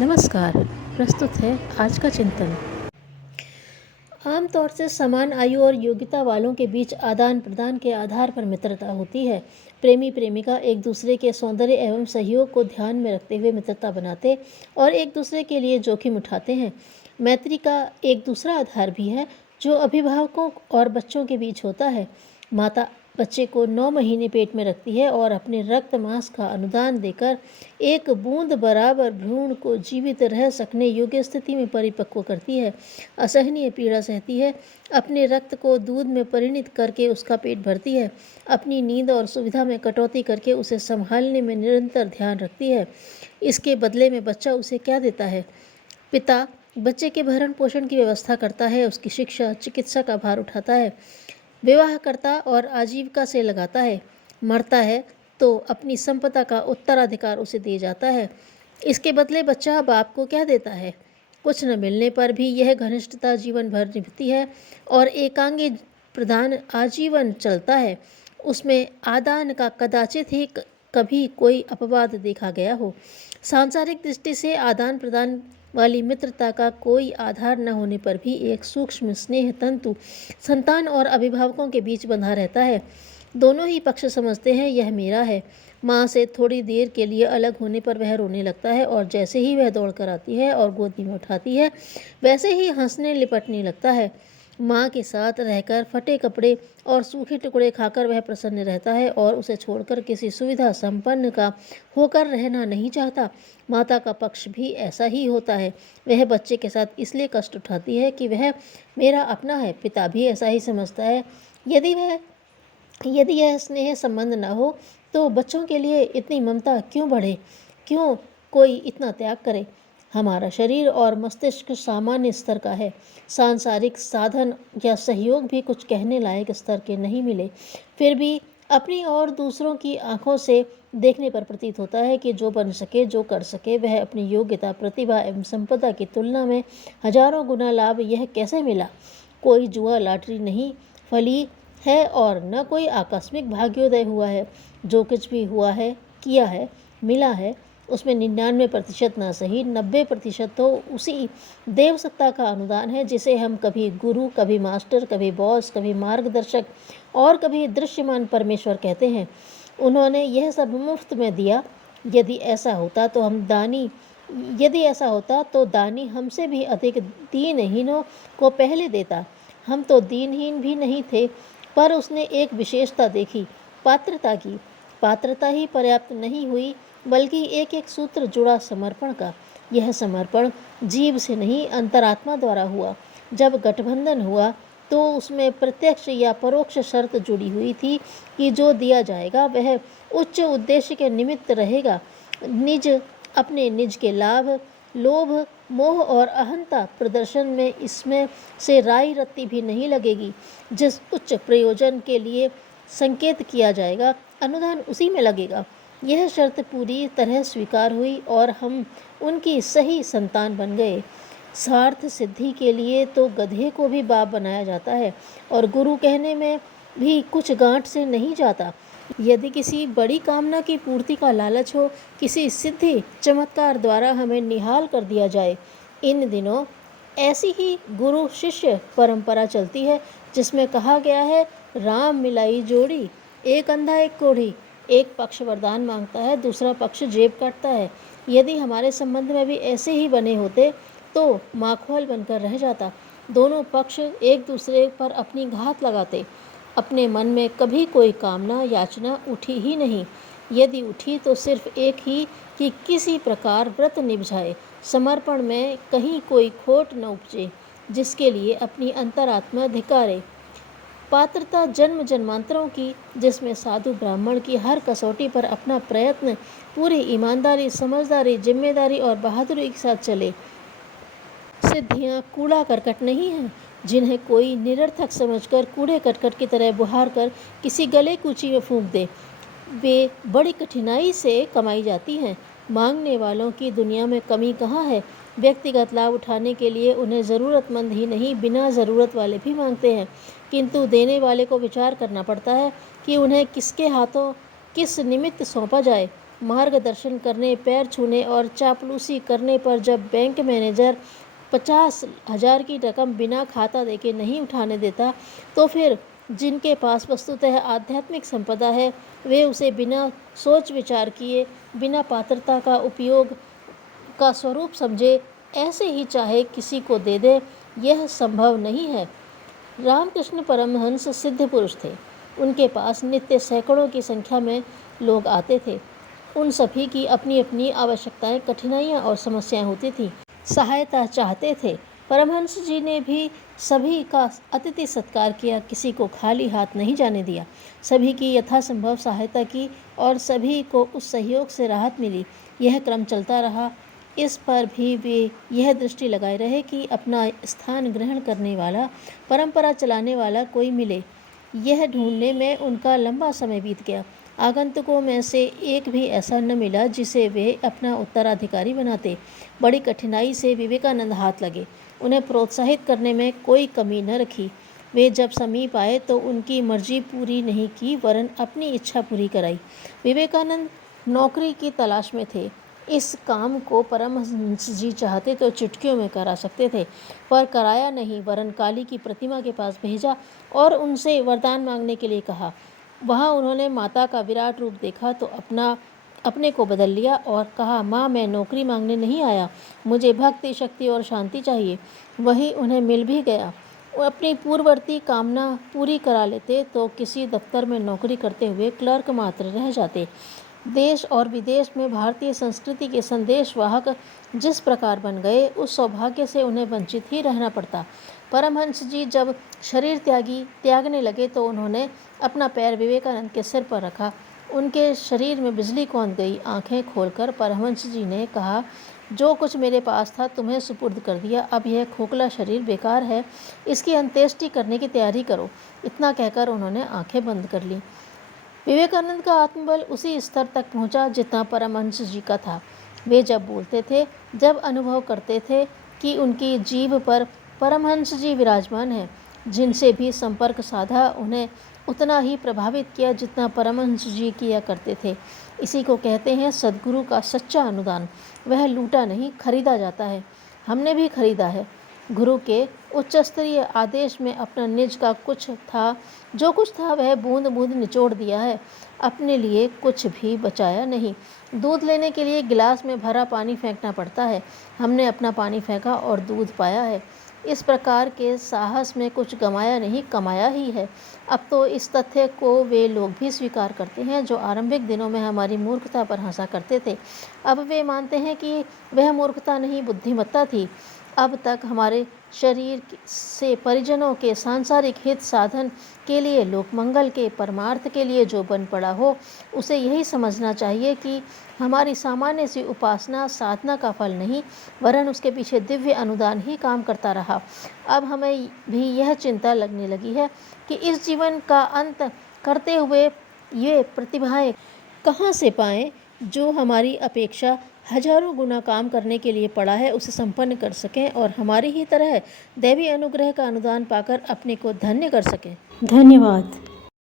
नमस्कार। प्रस्तुत है आज का चिंतन। आमतौर से समान आयु और योग्यता वालों के बीच आदान प्रदान के आधार पर मित्रता होती है। प्रेमी प्रेमिका एक दूसरे के सौंदर्य एवं सहयोग को ध्यान में रखते हुए मित्रता बनाते और एक दूसरे के लिए जोखिम उठाते हैं। मैत्री का एक दूसरा आधार भी है जो अभिभावकों और बच्चों के बीच होता है। माता बच्चे को 9 महीने पेट में रखती है और अपने रक्त मांस का अनुदान देकर एक बूंद बराबर भ्रूण को जीवित रह सकने योग्य स्थिति में परिपक्व करती है। असहनीय पीड़ा सहती है, अपने रक्त को दूध में परिणत करके उसका पेट भरती है, अपनी नींद और सुविधा में कटौती करके उसे संभालने में निरंतर ध्यान रखती है। इसके बदले में बच्चा उसे क्या देता है? पिता बच्चे के भरण पोषण की व्यवस्था करता है, उसकी शिक्षा चिकित्सा का भार उठाता है, विवाह करता और आजीविका से लगाता है। मरता है तो अपनी संपदा का उत्तराधिकार उसे दे जाता है। इसके बदले बच्चा बाप को क्या देता है? कुछ न मिलने पर भी यह घनिष्ठता जीवन भर निभती है और एकांगी प्रदान आजीवन चलता है। उसमें आदान का कदाचित ही कभी कोई अपवाद देखा गया हो। सांसारिक दृष्टि से आदान प्रदान वाली मित्रता का कोई आधार न होने पर भी एक सूक्ष्म स्नेह तंतु संतान और अभिभावकों के बीच बंधा रहता है। दोनों ही पक्ष समझते हैं यह मेरा है। माँ से थोड़ी देर के लिए अलग होने पर वह रोने लगता है और जैसे ही वह दौड़ कर आती है और गोदी में उठाती है वैसे ही हंसने लिपटने लगता है। माँ के साथ रहकर फटे कपड़े और सूखे टुकड़े खाकर वह प्रसन्न रहता है और उसे छोड़कर किसी सुविधा संपन्न का होकर रहना नहीं चाहता। माता का पक्ष भी ऐसा ही होता है। वह बच्चे के साथ इसलिए कष्ट उठाती है कि वह मेरा अपना है। पिता भी ऐसा ही समझता है। यदि यह स्नेह संबंध न हो तो बच्चों के लिए इतनी ममता क्यों बढ़े? क्यों कोई इतना त्याग करे? हमारा शरीर और मस्तिष्क सामान्य स्तर का है। सांसारिक साधन या सहयोग भी कुछ कहने लायक स्तर के नहीं मिले। फिर भी अपनी और दूसरों की आंखों से देखने पर प्रतीत होता है कि जो बन सके, जो कर सके, वह अपनी योग्यता, प्रतिभा एवं संपदा की तुलना में हजारों गुना लाभ यह कैसे मिला? कोई जुआ लॉटरी नहीं फली है और न कोई आकस्मिक भाग्योदय हुआ है। जो कुछ भी हुआ है, किया है, मिला है, उसमें 99% ना सही 90% तो उसी देव सत्ता का अनुदान है जिसे हम कभी गुरु, कभी मास्टर, कभी बॉस, कभी मार्गदर्शक और कभी दृश्यमान परमेश्वर कहते हैं। उन्होंने यह सब मुफ्त में दिया। यदि ऐसा होता तो दानी हमसे भी अधिक दीनहीनों को पहले देता। हम तो दीनहीन भी नहीं थे, पर उसने एक विशेषता देखी, पात्रता की। पात्रता ही पर्याप्त नहीं हुई, बल्कि एक एक सूत्र जुड़ा समर्पण का। यह समर्पण जीव से नहीं, अंतरात्मा द्वारा हुआ। जब गठबंधन हुआ तो उसमें प्रत्यक्ष या परोक्ष शर्त जुड़ी हुई थी कि जो दिया जाएगा वह उच्च उद्देश्य के निमित्त रहेगा। अपने निज के लाभ, लोभ, मोह और अहंता प्रदर्शन में इसमें से राई रत्ती भी नहीं लगेगी। जिस उच्च प्रयोजन के लिए संकेत किया जाएगा, अनुदान उसी में लगेगा। यह शर्त पूरी तरह स्वीकार हुई और हम उनकी सही संतान बन गए। स्वार्थ सिद्धि के लिए तो गधे को भी बाप बनाया जाता है और गुरु कहने में भी कुछ गांठ से नहीं जाता। यदि किसी बड़ी कामना की पूर्ति का लालच हो, किसी सिद्धि चमत्कार द्वारा हमें निहाल कर दिया जाए। इन दिनों ऐसी ही गुरु शिष्य परंपरा चलती है जिसमें कहा गया है, राम मिलाई जोड़ी, एक अंधा एक कोढ़ी। एक पक्ष वरदान मांगता है, दूसरा पक्ष जेब काटता है। यदि हमारे संबंध में भी ऐसे ही बने होते तो माखौल बनकर रह जाता। दोनों पक्ष एक दूसरे पर अपनी घात लगाते। अपने मन में कभी कोई कामना याचना उठी ही नहीं। यदि उठी तो सिर्फ एक ही कि किसी प्रकार व्रत निभ जाए, समर्पण में कहीं कोई खोट न उपजे, जिसके लिए अपनी अंतरात्मा धिकारे। पात्रता जन्म जन्मांतरों की, जिसमें साधु ब्राह्मण की हर कसौटी पर अपना प्रयत्न पूरी ईमानदारी, समझदारी, जिम्मेदारी और बहादुरी के साथ चले। सिद्धियाँ कूड़ा करकट नहीं हैं जिन्हें कोई निरर्थक समझकर कूड़े करकट की तरह बुहार कर किसी गले कूची में फूंक दे। वे बड़ी कठिनाई से कमाई जाती हैं। मांगने वालों की दुनिया में कमी कहाँ है? व्यक्तिगत लाभ उठाने के लिए उन्हें ज़रूरतमंद ही नहीं, बिना ज़रूरत वाले भी मांगते हैं। किंतु देने वाले को विचार करना पड़ता है कि उन्हें किसके हाथों किस निमित्त सौंपा जाए। मार्गदर्शन करने, पैर छूने और चापलूसी करने पर जब बैंक मैनेजर 50,000 की रकम बिना खाता देके नहीं उठाने देता, तो फिर जिनके पास वस्तुतः आध्यात्मिक संपदा है, वे उसे बिना सोच विचार किए, बिना पात्रता का उपयोग का स्वरूप समझे, ऐसे ही चाहे किसी को दे दे। यह संभव नहीं है। रामकृष्ण परमहंस सिद्ध पुरुष थे। उनके पास नित्य सैकड़ों की संख्या में लोग आते थे। उन सभी की अपनी अपनी आवश्यकताएं, कठिनाइयां और समस्याएं होती थी। सहायता चाहते थे। परमहंस जी ने भी सभी का अतिथि सत्कार किया, किसी को खाली हाथ नहीं जाने दिया। सभी की यथासंभव सहायता की और सभी को उस सहयोग से राहत मिली। यह क्रम चलता रहा। इस पर भी वे यह दृष्टि लगाए रहे कि अपना स्थान ग्रहण करने वाला, परंपरा चलाने वाला कोई मिले। यह ढूंढने में उनका लंबा समय बीत गया। आगंतुकों में से एक भी ऐसा न मिला जिसे वे अपना उत्तराधिकारी बनाते। बड़ी कठिनाई से विवेकानंद हाथ लगे। उन्हें प्रोत्साहित करने में कोई कमी न रखी। वे जब समीप आए तो उनकी मर्जी पूरी नहीं की, वरन अपनी इच्छा पूरी कराई। विवेकानंद नौकरी की तलाश में थे। इस काम को परमहंस जी चाहते तो चुटकियों में करा सकते थे, पर कराया नहीं, वरन काली की प्रतिमा के पास भेजा और उनसे वरदान मांगने के लिए कहा। वहाँ उन्होंने माता का विराट रूप देखा तो अपने को बदल लिया और कहा, माँ, मैं नौकरी मांगने नहीं आया, मुझे भक्ति, शक्ति और शांति चाहिए। वही उन्हें मिल भी गया। वो अपनी पूर्ववर्ती कामना पूरी करा लेते तो किसी दफ्तर में नौकरी करते हुए क्लर्क मात्र रह जाते। देश और विदेश में भारतीय संस्कृति के संदेशवाहक जिस प्रकार बन गए, उस सौभाग्य से उन्हें वंचित ही रहना पड़ता। परमहंस जी जब शरीर त्यागने लगे तो उन्होंने अपना पैर विवेकानंद के सिर पर रखा। उनके शरीर में बिजली कौंध गई। आंखें खोलकर परमहंस जी ने कहा, जो कुछ मेरे पास था तुम्हें सुपुर्द कर दिया। अब यह खोखला शरीर बेकार है, इसकी अंत्येष्टि करने की तैयारी करो। इतना कहकर उन्होंने आंखें बंद कर ली। विवेकानंद का आत्मबल उसी स्तर तक पहुंचा जितना परमहंस जी का था। वे जब बोलते थे, जब अनुभव करते थे कि उनकी जीभ पर परमहंस जी विराजमान हैं। जिनसे भी संपर्क साधा, उन्हें उतना ही प्रभावित किया जितना परमहंस जी किया करते थे। इसी को कहते हैं सद्गुरु का सच्चा अनुदान। वह लूटा नहीं, खरीदा जाता है। हमने भी खरीदा है। गुरु के उच्च स्तरीय आदेश में अपना निज का कुछ था, जो कुछ था वह बूंद बूंद निचोड़ दिया है। अपने लिए कुछ भी बचाया नहीं। दूध लेने के लिए गिलास में भरा पानी फेंकना पड़ता है। हमने अपना पानी फेंका और दूध पाया है। इस प्रकार के साहस में कुछ गंवाया नहीं, कमाया ही है। अब तो इस तथ्य को वे लोग भी स्वीकार करते हैं जो आरंभिक दिनों में हमारी मूर्खता पर हंसा करते थे। अब वे मानते हैं कि वह मूर्खता नहीं, बुद्धिमत्ता थी। अब तक हमारे शरीर से परिजनों के सांसारिक हित साधन के लिए, लोकमंगल के परमार्थ के लिए जो बन पड़ा हो, उसे यही समझना चाहिए कि हमारी सामान्य सी उपासना साधना का फल नहीं, वरन उसके पीछे दिव्य अनुदान ही काम करता रहा। अब हमें भी यह चिंता लगने लगी है कि इस जीवन का अंत करते हुए ये प्रतिभाएं कहाँ से पाएं जो हमारी अपेक्षा हजारों गुना काम करने के लिए पड़ा है, उसे संपन्न कर सकें और हमारी ही तरह दैवी अनुग्रह का अनुदान पाकर अपने को धन्य कर सकें। धन्यवाद।